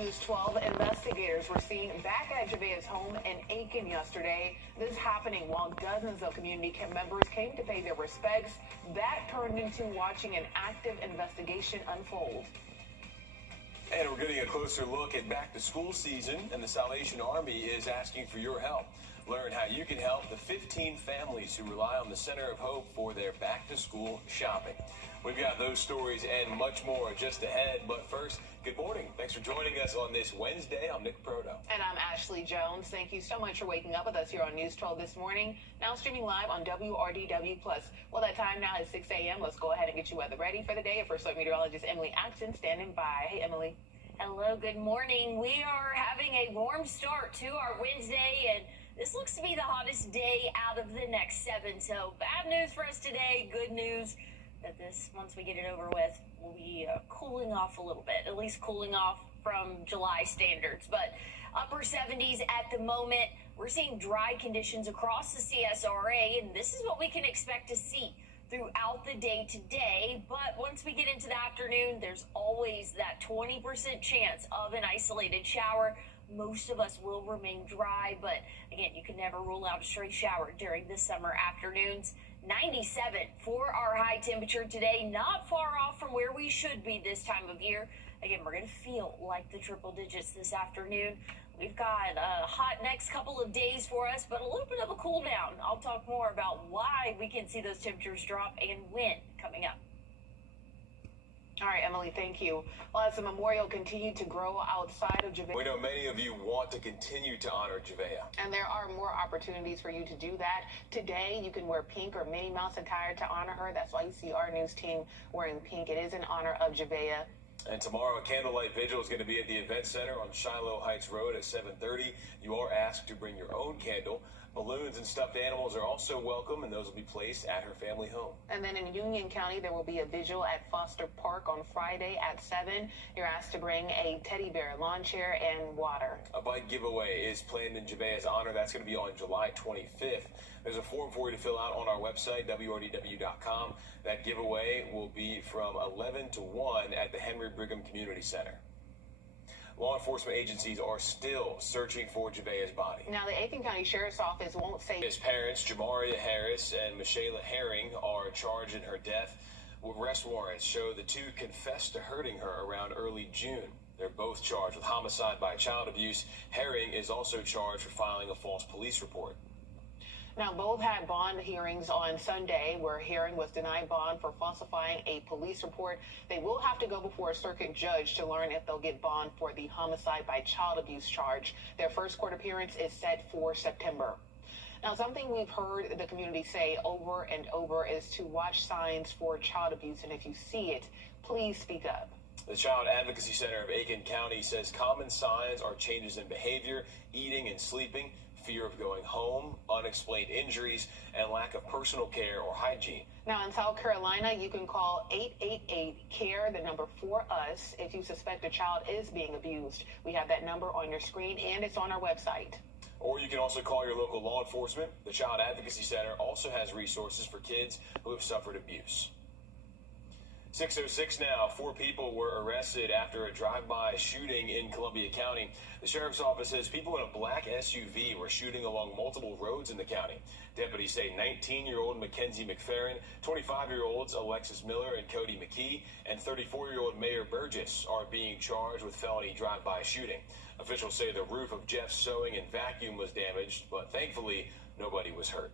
News 12 investigators were seen back at Javea's home in Aiken yesterday. This happening while dozens of community members came to pay their respects. That turned into watching an active investigation unfold. And we're getting a closer look at back to school season, and the Salvation Army is asking for your help. Learn how you can help the 15 families who rely on the Center of Hope for their back to school shopping. We've got those stories and much more just ahead. But first, good morning. Thanks for joining us on this Wednesday. I'm Nick Proto. And I'm Ashley Jones. Thank you so much for waking up with us here on News 12 this morning. Now streaming live on WRDW+. Well, that time now is 6 a.m. Let's go ahead and get you weather ready for the day. First Alert meteorologist Emily Axton standing by. Hey, Emily. Hello, good morning. We are having a warm start to our Wednesday, and this looks to be the hottest day out of the next 7. So bad news for us today, good news that this, once we get it over with, will be cooling off a little bit, at least cooling off from July standards. But upper 70s at the moment. We're seeing dry conditions across the CSRA, and this is what we can expect to see throughout the day today. But once we get into the afternoon, there's always that 20% chance of an isolated shower. Most of us will remain dry, but again, you can never rule out a stray shower during the summer afternoons. 97 for our high temperature today, not far off from where we should be this time of year. Again, we're going to feel like the triple digits this afternoon. We've got a hot next couple of days for us, but a little bit of a cool down. I'll talk more about why we can see those temperatures drop and when coming up. All right, Emily, thank you. Well, as the memorial continued to grow outside of Javea. We know many of you want to continue to honor Javea. And there are more opportunities for you to do that. Today, you can wear pink or Minnie Mouse attire to honor her. That's why you see our news team wearing pink. It is in honor of Javea. And tomorrow, a candlelight vigil is going to be at the Event Center on Shiloh Heights Road at 7:30. You are asked to bring your own candle. Balloons and stuffed animals are also welcome, and those will be placed at her family home. And then in Union County, there will be a vigil at Foster Park on Friday at 7. You're asked to bring a teddy bear, lawn chair, and water. A bike giveaway is planned in Javea's honor. That's going to be on July 25th. There's a form for you to fill out on our website, WRDW.com. That giveaway will be from 11 to 1 at the Henry Brigham Community Center. Law enforcement agencies are still searching for Javea's body. Now, the Aiken County Sheriff's Office won't say. His parents, Jamaria Harris and Michaela Herring, are charged in her death. Arrest warrants show the two confessed to hurting her around early June. They're both charged with homicide by child abuse. Herring is also charged for filing a false police report. Now, both had bond hearings on Sunday, where Herring was denied bond for falsifying a police report. They will have to go before a circuit judge to learn if they'll get bond for the homicide by child abuse charge. Their first court appearance is set for September. Now, something we've heard the community say over and over is to watch signs for child abuse, and if you see it, please speak up. The Child Advocacy Center of Aiken County says common signs are changes in behavior, eating and sleeping, fear of going home, unexplained injuries, and lack of personal care or hygiene. Now, in South Carolina, you can call 888-CARE, the number for us, if you suspect a child is being abused. We have that number on your screen, and it's on our website. Or you can also call your local law enforcement. The Child Advocacy Center also has resources for kids who have suffered abuse. 6:06 now. 4 people were arrested after a drive-by shooting in Columbia County. The sheriff's office says people in a black SUV were shooting along multiple roads in the county. Deputies say 19-year-old Mackenzie McFerrin, 25-year-olds Alexis Miller and Cody McKee, and 34-year-old Mayor Burgess are being charged with felony drive-by shooting. Officials say the roof of Jeff's sewing and vacuum was damaged, but thankfully nobody was hurt.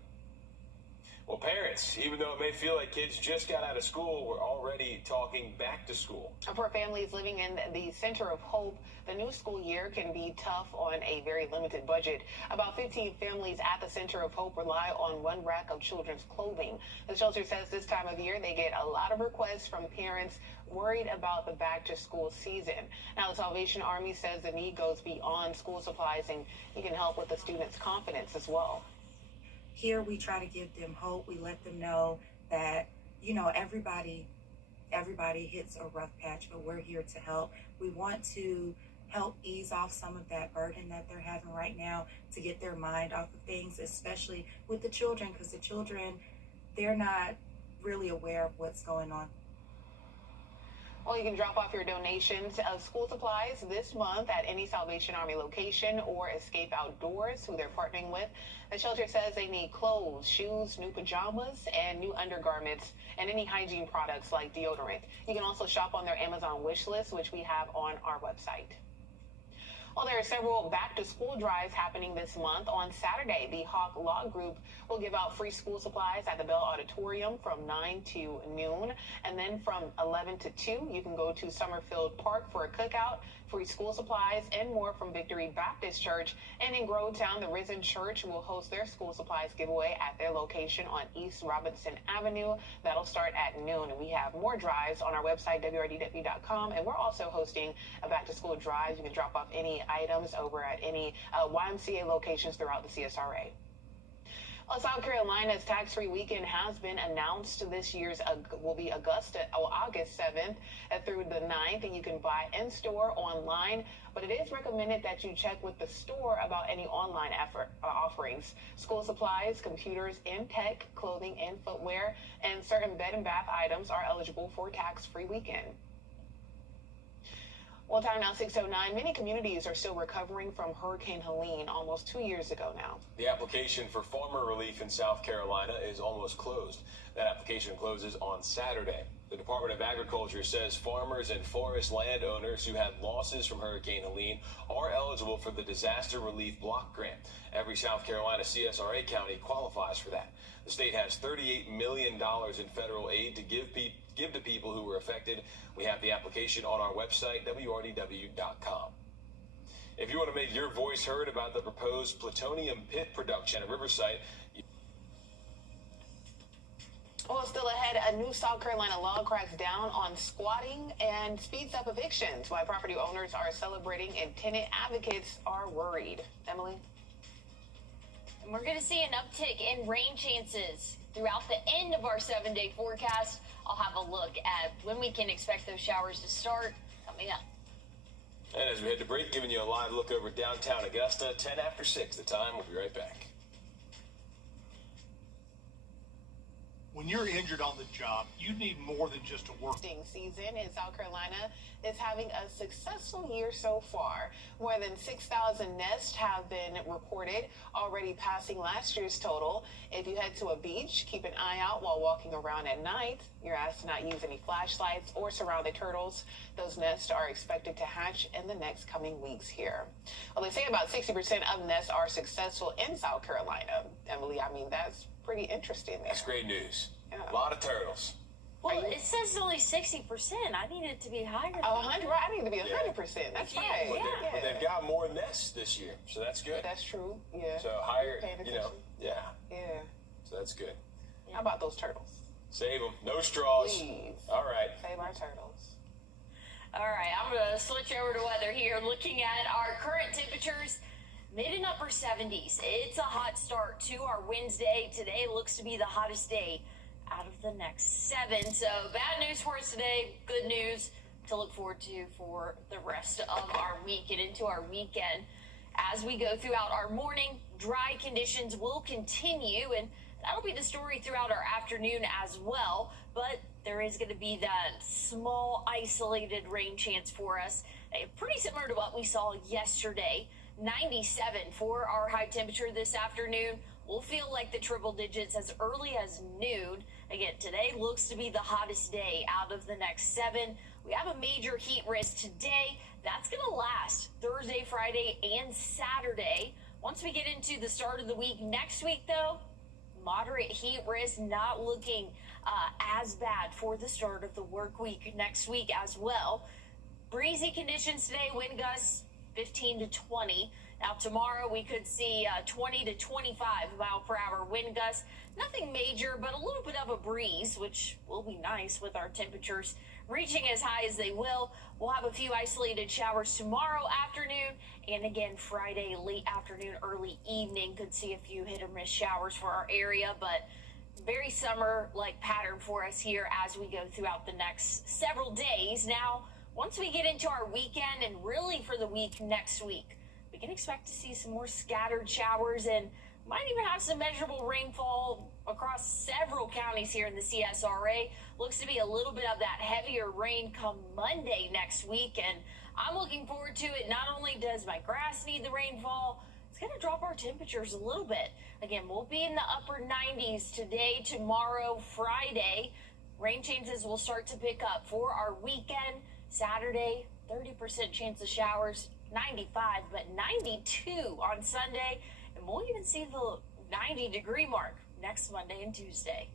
Well, parents, even though it may feel like kids just got out of school, we're already talking back to school. For families living in the Center of Hope, the new school year can be tough on a very limited budget. About 15 families at the Center of Hope rely on one rack of children's clothing. The shelter says this time of year they get a lot of requests from parents worried about the back-to-school season. Now, the Salvation Army says the need goes beyond school supplies, and you can help with the students' confidence as well. Here we try to give them hope. We let them know that, everybody hits a rough patch, but we're here to help. We want to help ease off some of that burden that they're having right now, to get their mind off of things, especially with the children, because the children, they're not really aware of what's going on. Well, you can drop off your donations of school supplies this month at any Salvation Army location or Escape Outdoors, who they're partnering with. The shelter says they need clothes, shoes, new pajamas, and new undergarments, and any hygiene products like deodorant. You can also shop on their Amazon wish list, which we have on our website. Well, there are several back-to-school drives happening this month. On Saturday, the Hawk Law Group will give out free school supplies at the Bell Auditorium from 9 to noon. And then from 11 to 2, you can go to Summerfield Park for a cookout, free school supplies, and more from Victory Baptist Church. And in Grovetown, the Risen Church will host their school supplies giveaway at their location on East Robinson Avenue. That'll start at noon. And we have more drives on our website, Wrdw.com. And we're also hosting a back-to-school drive. You can drop off any items over at any YMCA locations throughout the CSRA. Well, South Carolina's tax-free weekend has been announced. This year's will be August 7th through the 9th, and you can buy in-store, online, but it is recommended that you check with the store about any online offerings. School supplies, computers, and tech, clothing and footwear, and certain bed and bath items are eligible for tax-free weekend. Well, time now 6:09. Many communities are still recovering from Hurricane Helene almost 2 years ago now. The application for farmer relief in South Carolina is almost closed. That application closes on Saturday. The Department of Agriculture says farmers and forest landowners who had losses from Hurricane Helene are eligible for the Disaster Relief Block Grant. Every South Carolina CSRA county qualifies for that. The state has $38 million in federal aid to give to people who were affected. We have the application on our website, Wrdw.com. If you want to make your voice heard about the proposed plutonium pit production at Riverside. Well, still ahead, a new South Carolina law cracks down on squatting and speeds up evictions, while property owners are celebrating and tenant advocates are worried. Emily? And we're going to see an uptick in rain chances throughout the end of our 7-day forecast. I'll have a look at when we can expect those showers to start coming up. And as we head to break, giving you a live look over downtown Augusta, 10 after 6 the time. We'll be right back. When you're injured on the job, you need more than just a work. Season in South Carolina is having a successful year so far. More than 6,000 nests have been reported, already passing last year's total. If you head to a beach, keep an eye out while walking around at night. You're asked to not use any flashlights or surround the turtles. Those nests are expected to hatch in the next coming weeks here. Well, they say about 60% of nests are successful in South Carolina. Emily, I mean, that's pretty interesting there. That's great news. Yeah. A lot of turtles. Well, it says only 60%. I need it to be higher than 100, right? I need to be 100%. That's right. But they've got more nests this year, so that's good. That's true. Yeah. So higher, you know, yeah. Yeah. So that's good. How about those turtles? Save them. No straws. Please. All right. Save our turtles. All right, I'm going to switch over to weather here. Looking at our current temperatures, mid and upper 70s. It's a hot start to our Wednesday. Today looks to be the hottest day out of the next 7. So bad news for us today, good news to look forward to for the rest of our week and into our weekend. As we go throughout our morning, dry conditions will continue, and that'll be the story throughout our afternoon as well. But there is going to be that small isolated rain chance for us, pretty similar to what we saw yesterday. 97 for our high temperature this afternoon. We'll feel like the triple digits as early as noon. Again, today looks to be the hottest day out of the next 7. We have a major heat risk today. That's going to last Thursday, Friday, and Saturday. Once we get into the start of the week next week, though, moderate heat risk, not looking as bad for the start of the work week next week as well. Breezy conditions today, wind gusts 15 to 20. Now tomorrow we could see 20 to 25 mile per hour wind gusts. Nothing major, but a little bit of a breeze, which will be nice with our temperatures reaching as high as they will. We'll have a few isolated showers tomorrow afternoon, and again Friday late afternoon, early evening could see a few hit or miss showers for our area, but very summer-like pattern for us here as we go throughout the next several days. Now, once we get into our weekend and really for the week next week, we can expect to see some more scattered showers and might even have some measurable rainfall across several counties here in the CSRA. Looks to be a little bit of that heavier rain come Monday next week, and I'm looking forward to it. Not only does my grass need the rainfall, it's going to drop our temperatures a little bit. Again, we'll be in the upper 90s today, tomorrow, Friday. Rain chances will start to pick up for our weekend. Saturday, 30% chance of showers, 95, but 92 on Sunday. And we'll even see the 90-degree mark next Monday and Tuesday.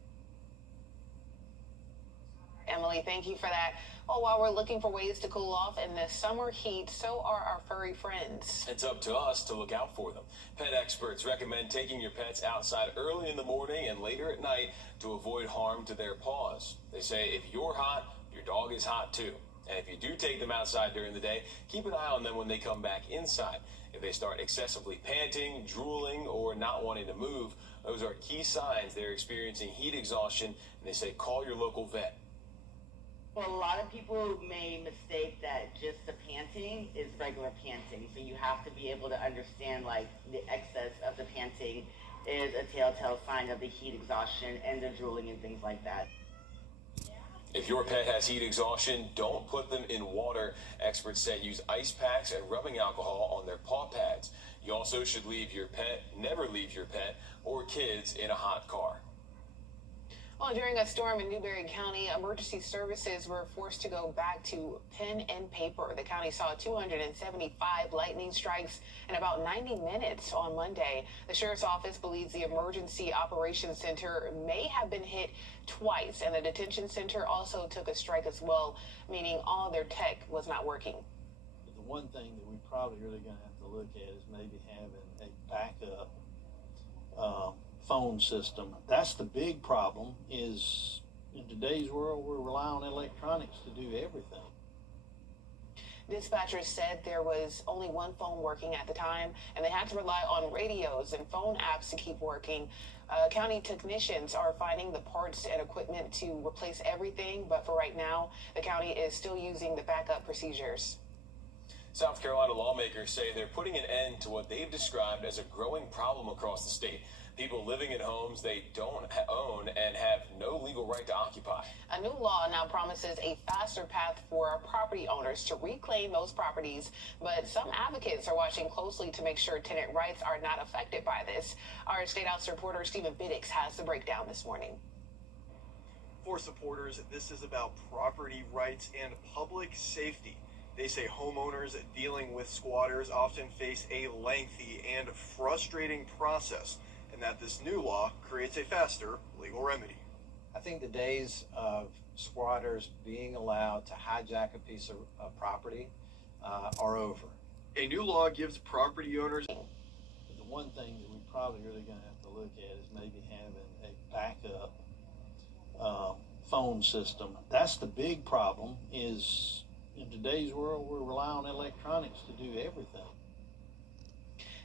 Emily, thank you for that. Well, while we're looking for ways to cool off in the summer heat, so are our furry friends. It's up to us to look out for them. Pet experts recommend taking your pets outside early in the morning and later at night to avoid harm to their paws. They say if you're hot, your dog is hot too. And if you do take them outside during the day, keep an eye on them when they come back inside. If they start excessively panting, drooling, or not wanting to move, those are key signs they're experiencing heat exhaustion, and they say call your local vet. Well, a lot of people may mistake that just the panting is regular panting. So you have to be able to understand, like, the excess of the panting is a telltale sign of the heat exhaustion and the drooling and things like that. If your pet has heat exhaustion, don't put them in water. Experts say use ice packs and rubbing alcohol on their paw pads. You also should never leave your pet or kids in a hot car. Well, during a storm in Newberry County, emergency services were forced to go back to pen and paper. The county saw 275 lightning strikes in about 90 minutes on Monday. The sheriff's office believes the emergency operations center may have been hit twice, and the detention center also took a strike as well, meaning all their tech was not working. But the one thing that we probably really going to have to look at is maybe having a backup phone system. That's the big problem. Is in today's world we rely on electronics to do everything. Dispatchers said there was only one phone working at the time, and they had to rely on radios and phone apps to keep working. County technicians are finding the parts and equipment to replace everything, but for right now, the county is still using the backup procedures. South Carolina lawmakers say they're putting an end to what they've described as a growing problem across the state. People living in homes they don't own and have no legal right to occupy. A new law now promises a faster path for property owners to reclaim those properties, but some advocates are watching closely to make sure tenant rights are not affected by this. Our State House reporter Stephen Biddix has the breakdown this morning. For supporters, this is about property rights and public safety. They say homeowners dealing with squatters often face a lengthy and frustrating process, and that this new law creates a faster legal remedy. I think the days of squatters being allowed to hijack a piece of property are over. A new law gives property owners. But the one thing that we probably really going to have to look at is maybe having a backup phone system. That's the big problem. Is in today's world we rely on electronics to do everything.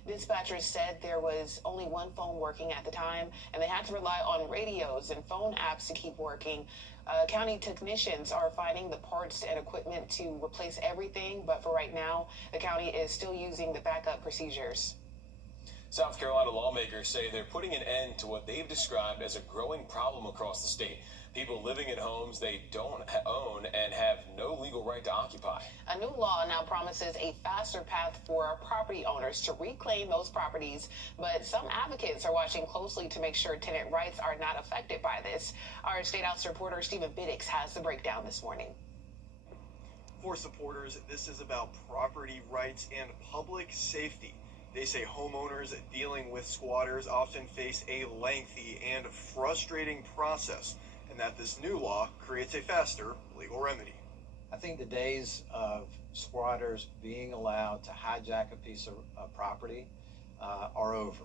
Dispatchers said there was only one phone working at the time, and they had to rely on radios and phone apps to keep working. County technicians are finding the parts and equipment to replace everything, but for right now, the county is still using the backup procedures. South Carolina lawmakers say they're putting an end to what they've described as a growing problem across the state. People living in homes they don't own and have no legal right to occupy. A new law now promises a faster path for property owners to reclaim those properties, but some advocates are watching closely to make sure tenant rights are not affected by this. Our State House reporter Stephen Biddix has the breakdown this morning. For supporters, this is about property rights and public safety. They say homeowners dealing with squatters often face a lengthy and frustrating process, and that this new law creates a faster legal remedy. I think the days of squatters being allowed to hijack a piece of property are over.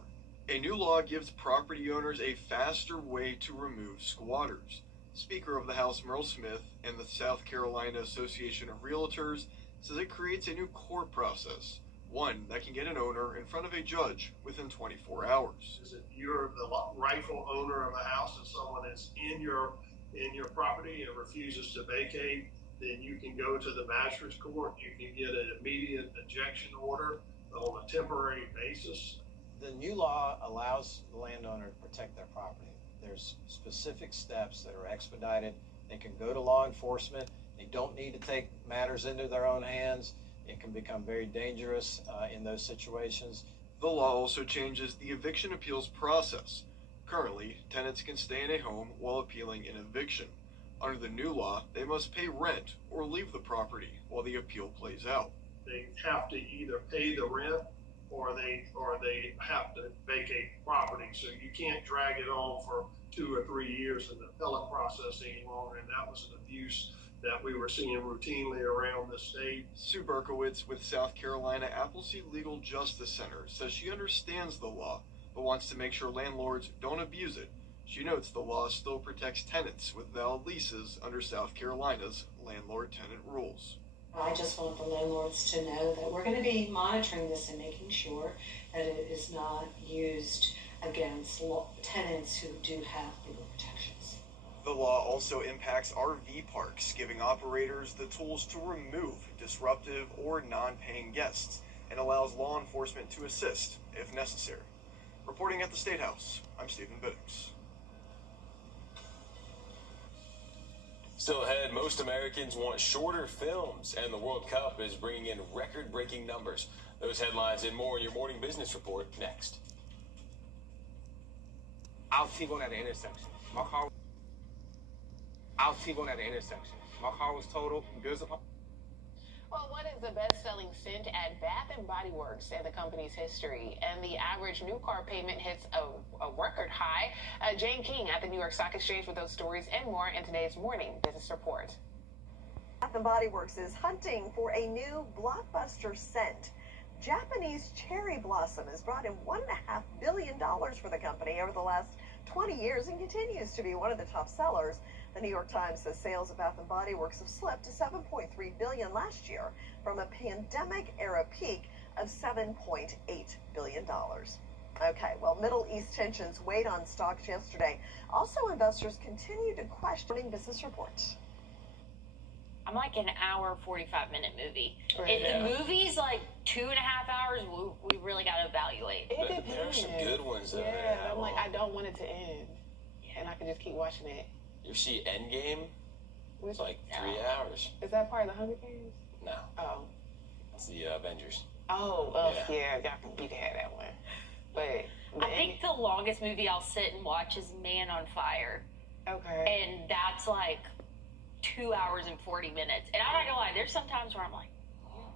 A new law gives property owners a faster way to remove squatters. Speaker of the House Merle Smith and the South Carolina Association of Realtors says it creates a new court process, one that can get an owner in front of a judge within 24 hours. If you're the rightful owner of a house and someone is in your property and refuses to vacate, then you can go to the magistrate's court. You can get an immediate ejection order on a temporary basis. The new law allows the landowner to protect their property. there's specific steps that are expedited. They can go to law enforcement. They don't need to take matters into their own hands. It can become very dangerous in those situations. The law also changes the eviction appeals process. Currently, tenants can stay in a home while appealing an eviction. Under the new law, they must pay rent or leave the property while the appeal plays out. They have to either pay the rent or they have to vacate the property. So you can't drag it on for 2 or 3 years in the appellate process any longer. And that was an abuse that we were seeing routinely around the state. Sue Berkowitz with South Carolina Appleseed Legal Justice Center says she understands the law, but wants to make sure landlords don't abuse it. She notes the law still protects tenants with valid leases under South Carolina's landlord-tenant rules. I just want the landlords to know that we're going to be monitoring this and making sure that it is not used against tenants who do have legal protections. The law also impacts RV parks, giving operators the tools to remove disruptive or non-paying guests, and allows law enforcement to assist if necessary. Reporting at the State House, I'm Stephen Biddix. Still ahead, most Americans want shorter films, and the World Cup is bringing in record-breaking numbers. Those headlines and more in your morning business report next. I was T-boned at the intersection. My car was totaled. Well, what is the best-selling scent at Bath & Body Works in the company's history? And the average new car payment hits a record high. Jane King at the New York Stock Exchange with those stories and more in today's Morning Business Report. Bath & Body Works is hunting for a new blockbuster scent. Japanese cherry blossom has brought in $1.5 billion for the company over the last 20 years and continues to be one of the top sellers. The New York Times says sales of Bath & Body Works have slipped to $7.3 billion last year from a pandemic-era peak of $7.8 billion. Okay, well, Middle East tensions weighed on stocks yesterday. Also, investors continue to question business reports. I'm like an hour, 45-minute movie. If the movie's like 2.5 hours, we really got to evaluate. It depends. There are some good ones, though. Yeah, I'm like, I don't want it to end. And I can just keep watching it. You see Endgame? It's like 3 hours. Is that part of the Hunger Games? No. Oh. It's the Avengers. Oh, yeah, y'all can beat that one. But I think the longest movie I'll sit and watch is Man on Fire. Okay. And that's like 2 hours and 40 minutes. And I'm not gonna lie, there's some times where I'm like,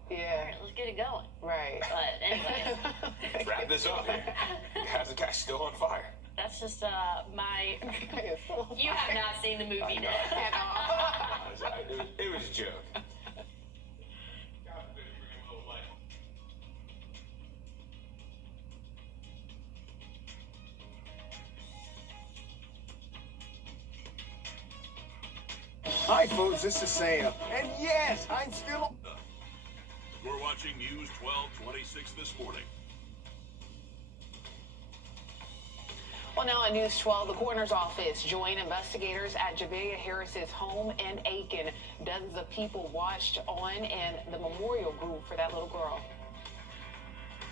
yeah, all right, let's get it going. Right. But anyway. Let's wrap this up here. How's the guy still on fire? That's just my. You have not seen the movie yet. At all. It was a joke. Hi, folks, this is Sam. And yes, I'm still. We're watching News 1226 this morning. Well, now at News 12, the coroner's office joined investigators at Javicia Harris's home in Aiken. Dozens of people watched on and the memorial grew for that little girl.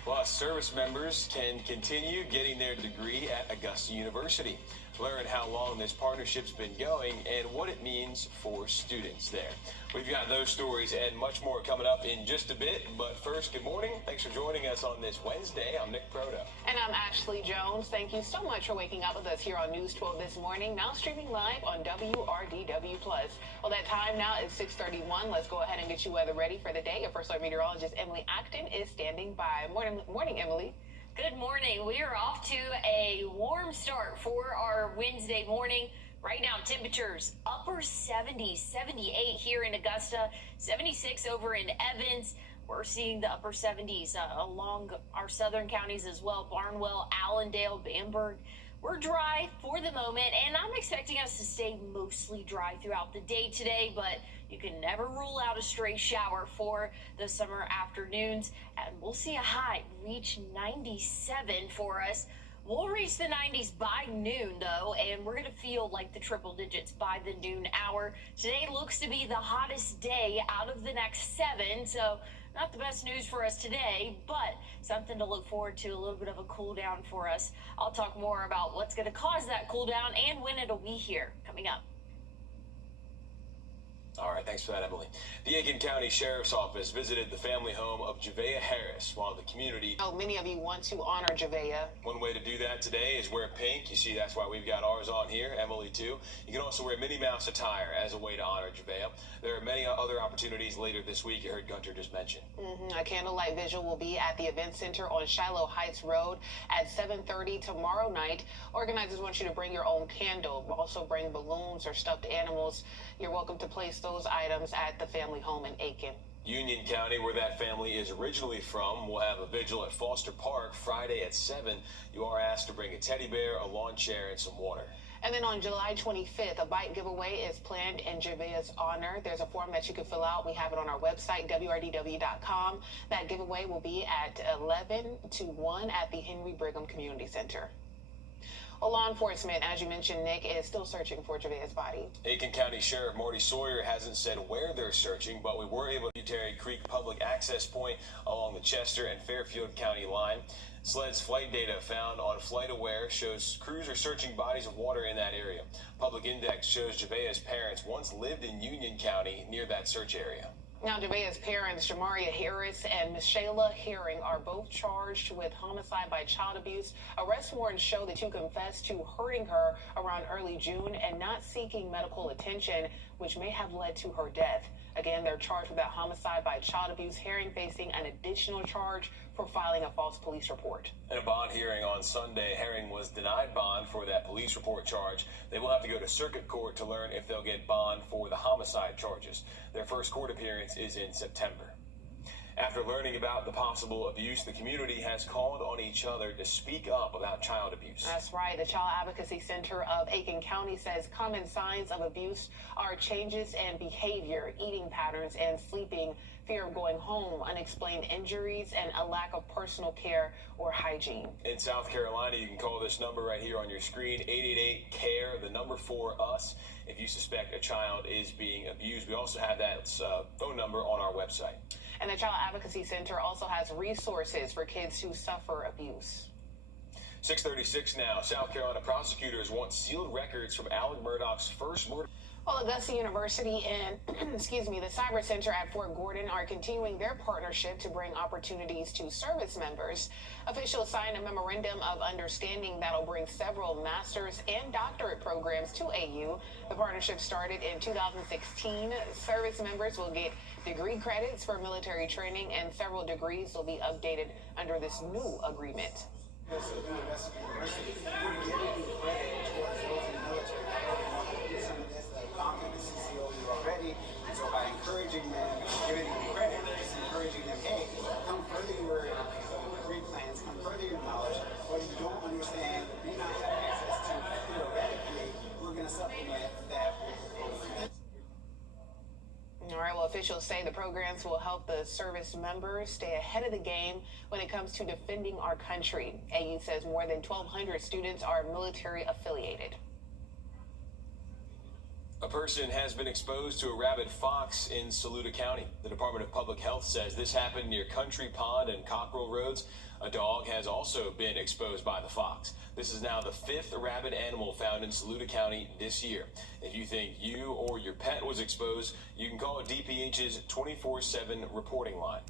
Plus, service members can continue getting their degree at Augusta University. Learn how long this partnership's been going and what it means for students there. We've got those stories and much more coming up in just a bit. But first, good morning. Thanks for joining us on this Wednesday. I'm Nick Proto. And I'm Ashley Jones. Thank you so much for waking up with us here on News 12 this morning. Now streaming live on WRDW+. Well, that time now is 6:31. Let's go ahead and get you weather ready for the day. Your first alert meteorologist, Emily Acton, is standing by. Morning, Emily. Good morning. We are off to a warm start for our Wednesday morning. Right now, temperatures upper 70s, 78 here in Augusta, 76 over in Evans. We're seeing the upper 70s along our southern counties as well. Barnwell, Allendale, Bamberg. We're dry for the moment, and I'm expecting us to stay mostly dry throughout the day today, but you can never rule out a stray shower for the summer afternoons. And we'll see a high reach 97 for us. We'll reach the 90s by noon, though, and we're going to feel like the triple digits by the noon hour. Today looks to be the hottest day out of the next 7, so Not the best news for us today, but something to look forward to, a little bit of a cool down for us. I'll talk more about what's going to cause that cool down and when it'll be here coming up. All right, thanks for that, Emily. The Aiken County Sheriff's Office visited the family home of Javea Harris while the community... Oh, many of you want to honor Javea. One way to do that today is wear pink. You see, that's why we've got ours on here, Emily too. You can also wear Minnie Mouse attire as a way to honor Javea. There are many other opportunities later this week you heard Gunter just mention. A candlelight vigil will be at the event center on Shiloh Heights Road at 7:30 tomorrow night. Organizers want you to bring your own candle. Also bring balloons or stuffed animals. You're welcome to place those items at the family home in Aiken. Union County, where that family is originally from, will have a vigil at Foster Park Friday at 7. You are asked to bring a teddy bear, a lawn chair, and some water. And then on July 25th, a bike giveaway is planned in Javea's honor. There's a form that you can fill out. We have it on our website, wrdw.com. That giveaway will be at 11 to 1 at the Henry Brigham Community Center. Well, law enforcement, as you mentioned, Nick, is still searching for Javea's body. Aiken County Sheriff Marty Sawyer hasn't said where they're searching, but we were able to Terry Creek Public Access Point along the Chester and Fairfield County line. SLED's flight data found on FlightAware shows crews are searching bodies of water in that area. Public Index shows Javea's parents once lived in Union County near that search area. Now, Javea's parents, Jamaria Harris and Miss Shayla Herring, are both charged with homicide by child abuse. Arrest warrants show the two confessed to hurting her around early June and not seeking medical attention, which may have led to her death. Again, they're charged with that homicide by child abuse. Herring facing an additional charge for filing a false police report. In a bond hearing on Sunday, Herring was denied bond for that police report charge. They will have to go to circuit court to learn if they'll get bond for the homicide charges. Their first court appearance is in September. After learning about the possible abuse, the community has called on each other to speak up about child abuse. That's right. The Child Advocacy Center of Aiken County says common signs of abuse are changes in behavior, eating patterns, and sleeping, fear of going home, unexplained injuries, and a lack of personal care or hygiene. In South Carolina, you can call this number right here on your screen, 888-CARE, the number for us, if you suspect a child is being abused. We also have that phone number on our website. And the Child Advocacy Center also has resources for kids who suffer abuse. 6:36 now. South Carolina prosecutors want sealed records from Alec Murdaugh's first murder. Well, Augusta University and, the Cyber Center at Fort Gordon are continuing their partnership to bring opportunities to service members. Officials signed a memorandum of understanding that'll bring several master's and doctorate programs to AU. The partnership started in 2016. Service members will get degree credits for military training, and several degrees will be updated under this new agreement. So by encouraging them, giving them credit, encouraging them, hey, come further your degree plans, come further your knowledge. What you don't understand, may not have access to theoretically, we're going to supplement that with. All right, well, officials say the programs will help the service members stay ahead of the game when it comes to defending our country. AU says more than 1,200 students are military affiliated. A person has been exposed to a rabid fox in Saluda County. The Department of Public Health says this happened near Country Pond and Cockrell Roads. A dog has also been exposed by the fox. This is now the 5th rabid animal found in Saluda County this year. If you think you or your pet was exposed, you can call DPH's 24/7 reporting line.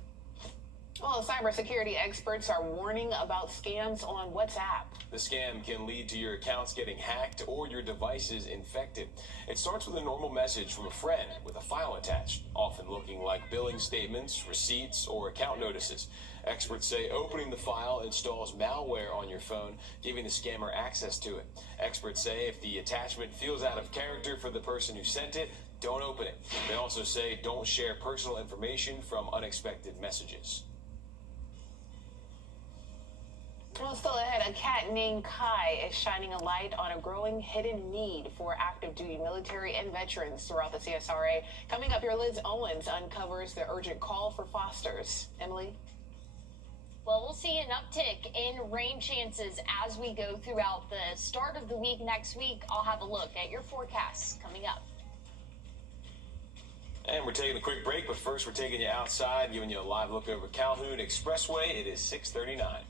Well, cybersecurity experts are warning about scams on WhatsApp. The scam can lead to your accounts getting hacked or your devices infected. It starts with a normal message from a friend with a file attached, often looking like billing statements, receipts, or account notices. Experts say opening the file installs malware on your phone, giving the scammer access to it. Experts say if the attachment feels out of character for the person who sent it, don't open it. They also say don't share personal information from unexpected messages. Well, still ahead, a cat named Kai is shining a light on a growing hidden need for active duty military and veterans throughout the CSRA. Coming up here, Liz Owens uncovers the urgent call for fosters. Emily? Well, we'll see an uptick in rain chances as we go throughout the start of the week next week. I'll have a look at your forecasts coming up. And we're taking a quick break, but first we're taking you outside, giving you a live look over Calhoun Expressway. It is 6:39.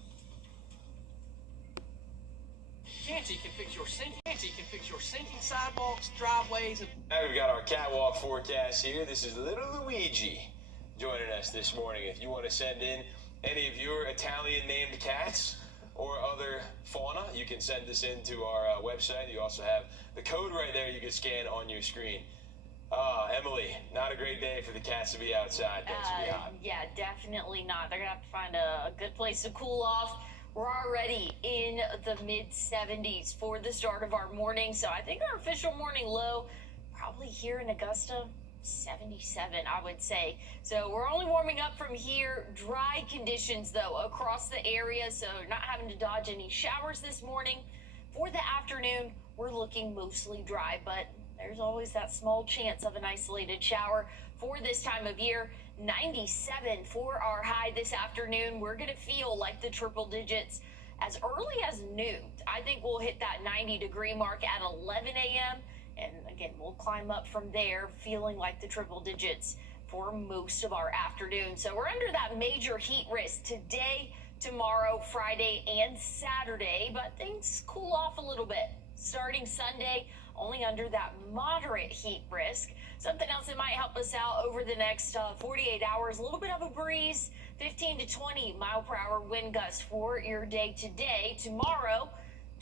Canty can fix your sinking. Canty can fix your sinking sidewalks, driveways, and Now we've got our catwalk forecast here. This is little Luigi joining us this morning. If you want to send in any of your Italian-named cats or other fauna, you can send this into our website. You also have the code right there you can scan on your screen. Emily, not a great day for the cats to be outside. It's gonna be hot. Yeah, definitely not. They're going to have to find a good place to cool off. We're already in the mid-70s for the start of our morning, so I think our official morning low probably here in Augusta, 77, I would say. So we're only warming up from here. Dry conditions, though, across the area, so not having to dodge any showers this morning. For the afternoon, we're looking mostly dry, but there's always that small chance of an isolated shower for this time of year. 97 for our high this afternoon. We're going to feel like the triple digits as early as noon. I think we'll hit that 90-degree mark at 11 a.m. And again, we'll climb up from there, feeling like the triple digits for most of our afternoon. So we're under that major heat risk today, tomorrow, Friday, and Saturday, but things cool off a little bit. Starting Sunday, only under that moderate heat risk. Something else that might help us out over the next 48 hours, a little bit of a breeze, 15 to 20 mile per hour wind gusts for your day today. Tomorrow,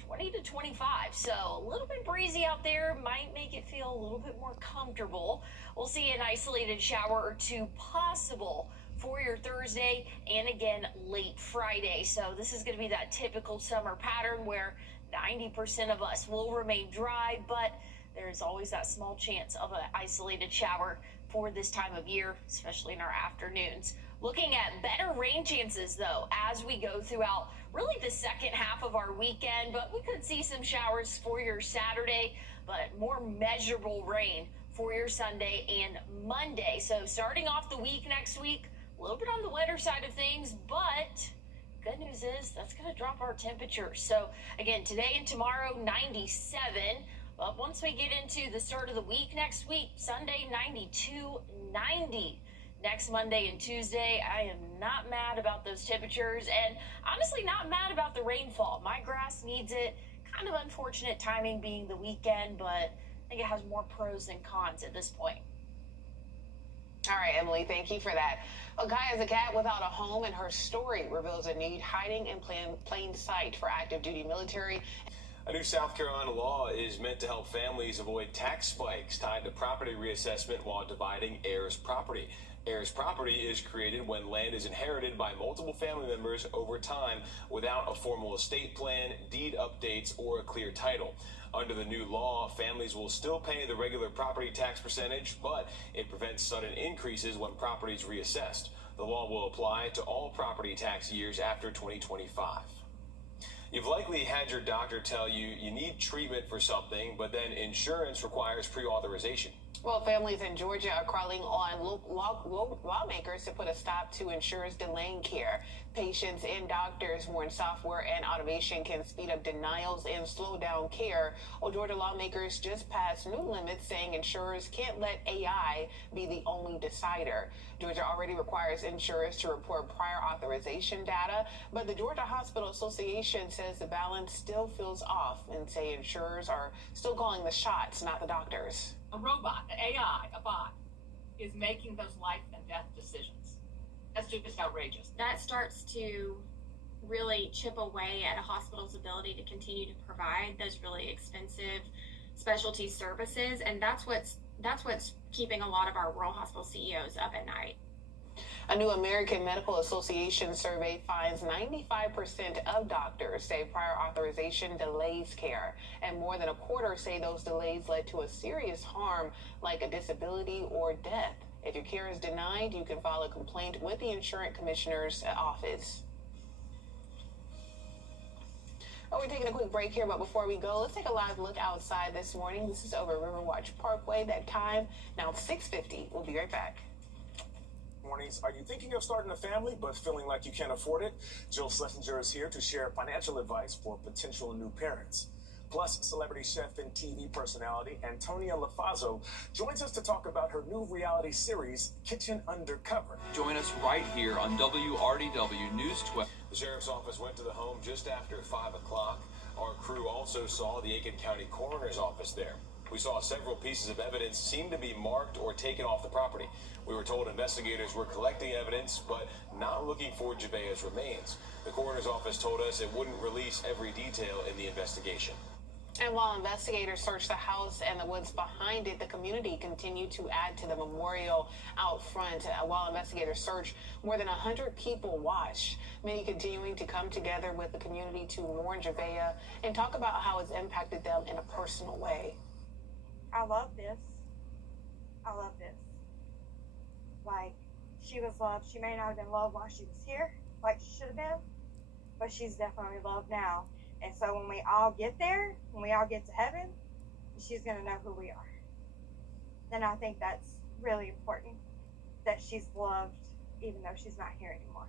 20 to 25. So a little bit breezy out there might make it feel a little bit more comfortable. We'll see an isolated shower or two possible for your Thursday and again late Friday. So this is going to be that typical summer pattern where 90% of us will remain dry, but there's always that small chance of an isolated shower for this time of year, especially in our afternoons. Looking at better rain chances, though, as we go throughout really the second half of our weekend, but we could see some showers for your Saturday, but more measurable rain for your Sunday and Monday. So starting off the week next week, a little bit on the wetter side of things, but good news is that's going to drop our temperature. So again, today and tomorrow, 97. But once we get into the start of the week next week, Sunday, 92, 90. Next Monday and Tuesday, I am not mad about those temperatures and honestly not mad about the rainfall. My grass needs it. Kind of unfortunate timing being the weekend, but I think it has more pros than cons at this point. All right, Emily, thank you for that. A guy has a cat without a home, and her story reveals a need hiding in plain sight for active duty military. A new South Carolina law is meant to help families avoid tax spikes tied to property reassessment while dividing heirs' property. Heirs' property is created when land is inherited by multiple family members over time without a formal estate plan, deed updates, or a clear title. Under the new law, families will still pay the regular property tax percentage, but it prevents sudden increases when property is reassessed. The law will apply to all property tax years after 2025. You've likely had your doctor tell you you need treatment for something, but then insurance requires pre-authorization. Well, families in Georgia are calling on lawmakers to put a stop to insurers delaying care. Patients and doctors warn software and automation can speed up denials and slow down care. Well, Georgia lawmakers just passed new limits saying insurers can't let AI be the only decider. Georgia already requires insurers to report prior authorization data, but the Georgia Hospital Association says the balance still feels off and say insurers are still calling the shots, not the doctors. A robot, an AI, a bot, is making those life and death decisions. That's just outrageous. That starts to really chip away at a hospital's ability to continue to provide those really expensive specialty services, and that's what's keeping a lot of our rural hospital CEOs up at night. A new American Medical Association survey finds 95% of doctors say prior authorization delays care, and more than a quarter say those delays led to a serious harm like a disability or death. If your care is denied, you can file a complaint with the Insurance Commissioner's office. Oh, we're taking a quick break here, but before we go, let's take a live look outside this morning. This is over Riverwatch Parkway. That time now 6:50. We'll be right back. Mornings. Are you thinking of starting a family but feeling like you can't afford it? Jill Schlesinger is here to share financial advice for potential new parents. Plus, celebrity chef and TV personality Antonia Lafazo joins us to talk about her new reality series, Kitchen Undercover. Join us right here on WRDW News 12. The sheriff's office went to the home just after 5 o'clock. Our crew also saw the Aiken County Coroner's office there. We saw several pieces of evidence seem to be marked or taken off the property. We were told investigators were collecting evidence, but not looking for Javea's remains. The coroner's office told us it wouldn't release every detail in the investigation. And while investigators searched the house and the woods behind it, the community continued to add to the memorial out front. While investigators searched, more than 100 people watched, many continuing to come together with the community to mourn Javea and talk about how it's impacted them in a personal way. I love this. I love this. Like, she was loved. She may not have been loved while she was here, like she should have been, but she's definitely loved now. And so when we all get there, when we all get to heaven, she's going to know who we are. And I think that's really important, that she's loved even though she's not here anymore.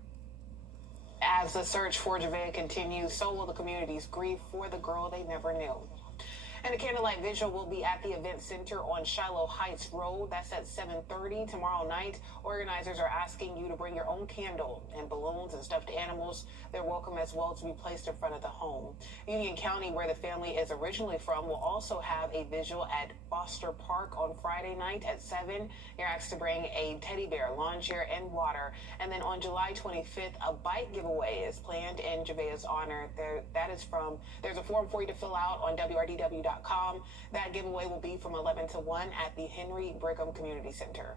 As the search for Javea continues, so will the community's grief for the girl they never knew. And a candlelight vigil will be at the event center on Shiloh Heights Road. That's at 7:30 tomorrow night. Organizers are asking you to bring your own candle and balloons and stuffed animals. They're welcome as well to be placed in front of the home. Union County, where the family is originally from, will also have a vigil at Foster Park on Friday night at 7. You're asked to bring a teddy bear, lawn chair, and water. And then on July 25th, a bike giveaway is planned in Javea's honor. There's a form for you to fill out on WRDW.com. That giveaway will be from 11 to 1 at the Henry Brigham Community Center.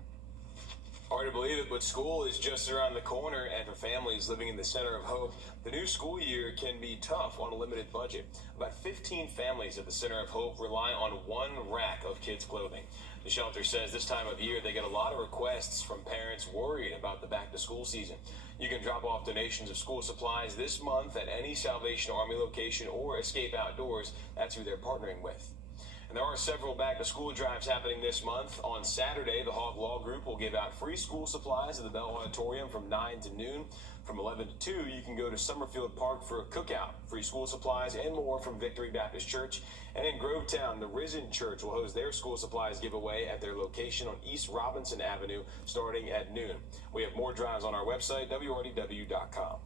Hard to believe it, but school is just around the corner, and for families living in the center of Hope, the new school year can be tough on a limited budget. About 15 families at the center of Hope rely on one rack of kids' clothing. The shelter says this time of year they get a lot of requests from parents worried about the back-to-school season. You can drop off donations of school supplies this month at any Salvation Army location or Escape Outdoors. That's who they're partnering with. And there are several back-to-school drives happening this month. On Saturday, the Hog Law Group will give out free school supplies at the Bell Auditorium from 9 to noon. From 11 to 2, you can go to Summerfield Park for a cookout. Free school supplies and more from Victory Baptist Church. And in Grovetown, the Risen Church will host their school supplies giveaway at their location on East Robinson Avenue starting at noon. We have more drives on our website, WRDW.com.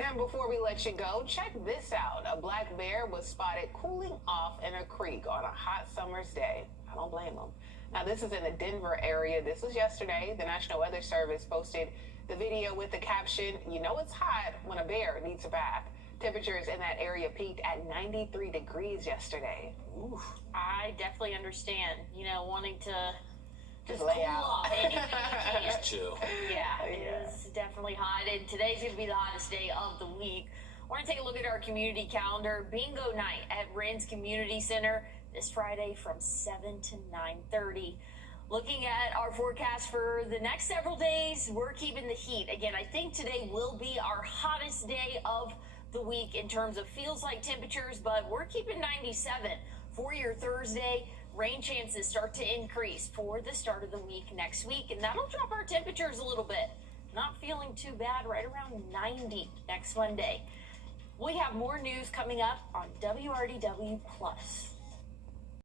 And before we let you go, check this out. A black bear was spotted cooling off in a creek on a hot summer's day. I don't blame them. Now, this is in the Denver area. This was yesterday. The National Weather Service posted the video with the caption, "You know it's hot when a bear needs a bath." Temperatures in that area peaked at 93 degrees yesterday. Ooh. I definitely understand, wanting to just lay cool out. off anything you can. Just chill. Yeah, it is definitely hot, and today's going to be the hottest day of the week. We're going to take a look at our community calendar. Bingo night at Ren's Community Center this Friday from 7 to 9:30. Looking at our forecast for the next several days, we're keeping the heat. Again, I think today will be our hottest day of the week in terms of feels like temperatures, but we're keeping 97 for your Thursday. Rain chances start to increase for the start of the week next week, and that'll drop our temperatures a little bit. Not feeling too bad, right around 90 next Monday. We have more news coming up on WRDW Plus.